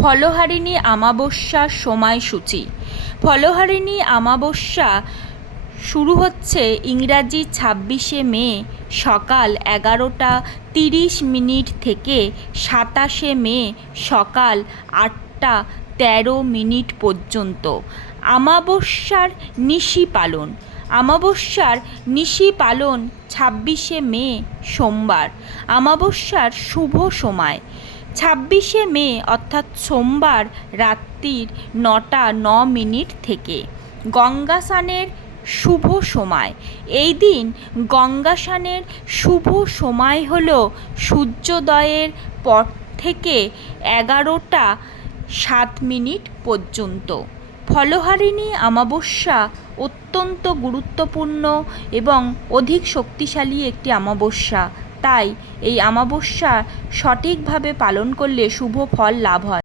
ফলহারিণী অমাবস্যার সময়সূচি। ফলহারিণী অমাবস্যা শুরু হচ্ছে ইংরাজি 26শে মে সকাল 11:30 থেকে 27শে মে সকাল 8:13 পর্যন্ত। অমাবস্যার নিশি পালন। অমাবস্যার নিশি পালন 26শে মে সোমবার। অমাবস্যার শুভ সময় 26শে মে অর্থাৎ সোমবার রাত্রির 9:09 থেকে। গঙ্গা স্নানের শুভ সময়। এই দিন গঙ্গা স্নানের শুভ সময় হল সূর্যোদয়ের পর থেকে 11:07 পর্যন্ত। ফলহারিণী অমাবস্যা অত্যন্ত গুরুত্বপূর্ণ এবং অধিক শক্তিশালী একটি অমাবস্যা। তাই এই অমাবস্যা সঠিকভাবে পালন করলে শুভ ফল লাভ হয়।